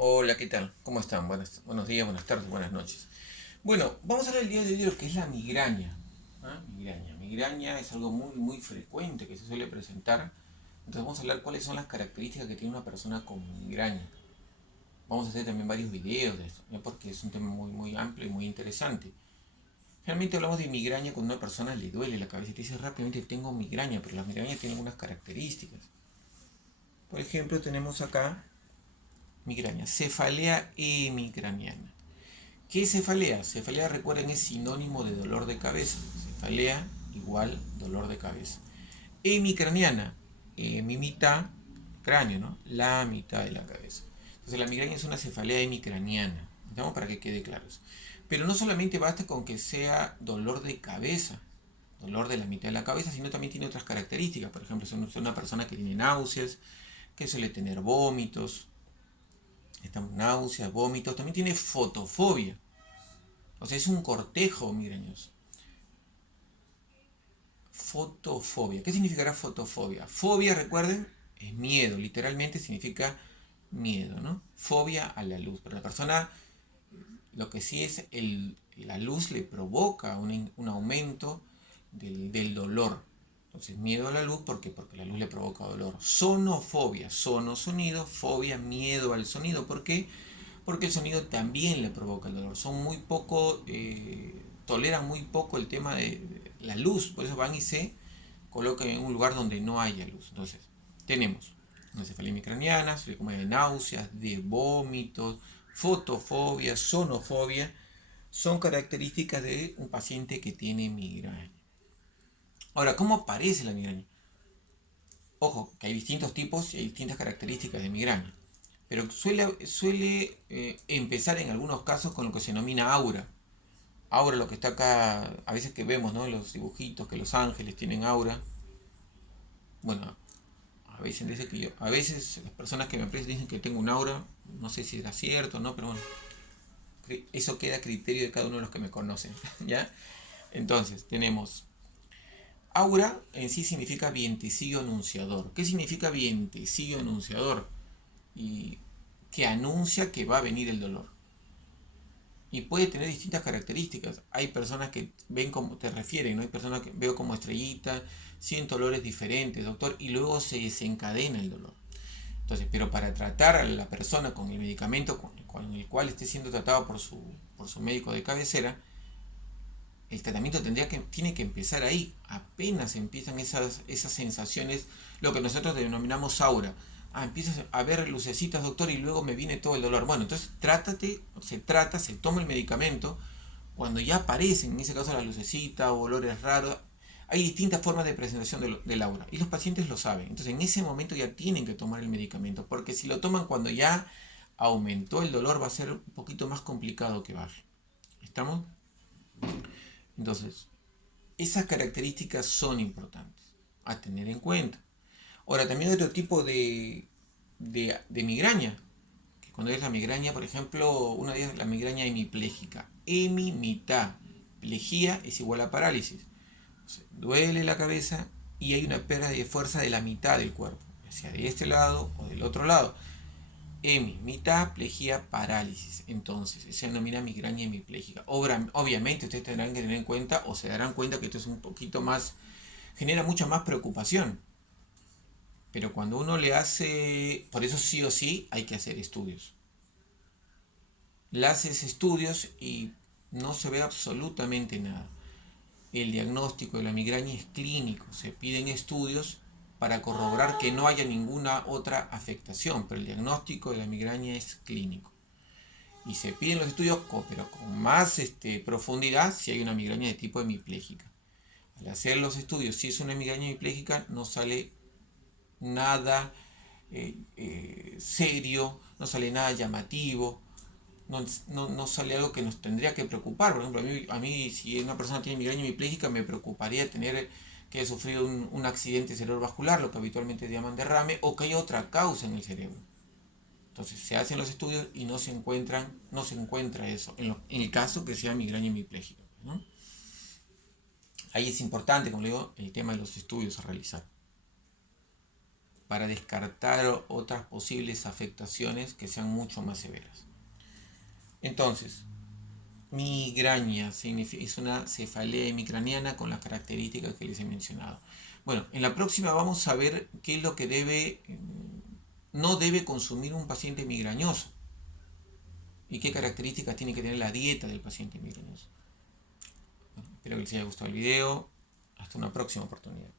Hola, ¿qué tal? ¿Cómo están? Buenos días, buenas tardes, buenas noches. Bueno, vamos a hablar el día de hoy de lo que es la migraña. ¿Ah? Migraña. Migraña es algo muy frecuente que se suele presentar. Entonces vamos a hablar cuáles son las características que tiene una persona con migraña. Vamos a hacer también varios videos de esto, ¿ya? Porque es un tema muy amplio y muy interesante. Generalmente hablamos de migraña cuando a una persona le duele la cabeza y te dice rápidamente tengo migraña, pero las migrañas tienen unas características. Por ejemplo, tenemos acá migraña, cefalea hemicraniana. ¿Qué es cefalea? Cefalea, recuerden, es sinónimo de dolor de cabeza. Cefalea igual dolor de cabeza. Hemicraniana, mi mitad, cráneo, ¿no? La mitad de la cabeza. Entonces la migraña es una cefalea hemicraniana. ¿Estamos? Para que quede claro eso. Pero no solamente basta con que sea dolor de cabeza, dolor de la mitad de la cabeza, sino también tiene otras características. Por ejemplo, es una persona que tiene náuseas, que suele tener vómitos, náuseas, vómitos, también tiene fotofobia. O sea, es un cortejo migrañoso. Fotofobia. ¿Qué significará fotofobia? Fobia, recuerden, es miedo. Literalmente significa miedo, ¿no? Fobia a la luz. Pero la persona, lo que sí es, la luz le provoca un aumento del dolor. Entonces, miedo a la luz, ¿por qué? Porque la luz le provoca dolor. Sonofobia, sono sonido, fobia, miedo al sonido. ¿Por qué? Porque el sonido también le provoca el dolor. Son muy poco, toleran muy poco el tema de la luz, por eso van y se colocan en un lugar donde no haya luz. Entonces, tenemos una cefalea craniana, se le come de náuseas, de vómitos, fotofobia, sonofobia, son características de un paciente que tiene migraña. Ahora, ¿cómo aparece la migraña? Ojo, que hay distintos tipos y hay distintas características de migraña. Pero suele empezar en algunos casos con lo que se denomina aura. Aura, lo que está acá, a veces que vemos, ¿no? Los dibujitos, que los ángeles tienen aura. Bueno, a veces las personas que me aprecian dicen que tengo un aura. No sé si era cierto, ¿no? Pero bueno, eso queda a criterio de cada uno de los que me conocen, ¿ya? Entonces, tenemos aura en sí significa vientecillo anunciador. ¿Qué significa vientecillo anunciador? Y que anuncia que va a venir el dolor. Y puede tener distintas características. Hay personas que ven como te refieren, ¿no? Hay personas que veo como estrellita, siento olores diferentes, doctor, y luego se desencadena el dolor. Entonces, pero para tratar a la persona con el medicamento con el cual esté siendo tratado por su médico de cabecera, el tratamiento tiene que empezar ahí. Apenas empiezan esas sensaciones, lo que nosotros denominamos aura. Ah, empiezas a ver lucecitas, doctor, y luego me viene todo el dolor. Bueno, entonces se toma el medicamento. Cuando ya aparecen, en ese caso, las lucecitas o olores raros, hay distintas formas de presentación del aura. Y los pacientes lo saben. Entonces, en ese momento ya tienen que tomar el medicamento. Porque si lo toman cuando ya aumentó el dolor, va a ser un poquito más complicado que baje. ¿Estamos? Entonces, esas características son importantes a tener en cuenta. Ahora, también hay otro tipo de migraña, que cuando es la migraña, por ejemplo, una de ellas es la migraña hemipléjica. Mitad. Plejía es igual a parálisis. O sea, duele la cabeza y hay una pérdida de fuerza de la mitad del cuerpo, ya sea de este lado o del otro lado. Mitad, plejía, parálisis. Entonces, se denomina migraña hemipléjica. Obviamente, ustedes tendrán que tener en cuenta o se darán cuenta que esto es un poquito más, genera mucha más preocupación. Pero cuando uno le hace, por eso sí o sí hay que hacer estudios. Le haces estudios y no se ve absolutamente nada. El diagnóstico de la migraña es clínico, se piden estudios para corroborar que no haya ninguna otra afectación, pero el diagnóstico de la migraña es clínico. Y se piden los estudios, pero con más profundidad si hay una migraña de tipo hemipléjica. Al hacer los estudios, si es una migraña hemipléjica, no sale nada serio, no sale nada llamativo, no sale algo que nos tendría que preocupar. Por ejemplo, a mí si una persona tiene migraña hemipléjica me preocuparía tener que haya sufrido un accidente cerebrovascular, lo que habitualmente llaman derrame, o que haya otra causa en el cerebro. Entonces se hacen los estudios y no se encuentra eso, en el caso que sea migraña hemipléjica, ¿no? Ahí es importante, como le digo, el tema de los estudios a realizar. para descartar otras posibles afectaciones que sean mucho más severas. Entonces, migraña es una cefalea hemicraniana con las características que les he mencionado. Bueno, en la próxima vamos a ver qué es lo que no debe consumir un paciente migrañoso y qué características tiene que tener la dieta del paciente migrañoso. Bueno, espero que les haya gustado el video. Hasta una próxima oportunidad.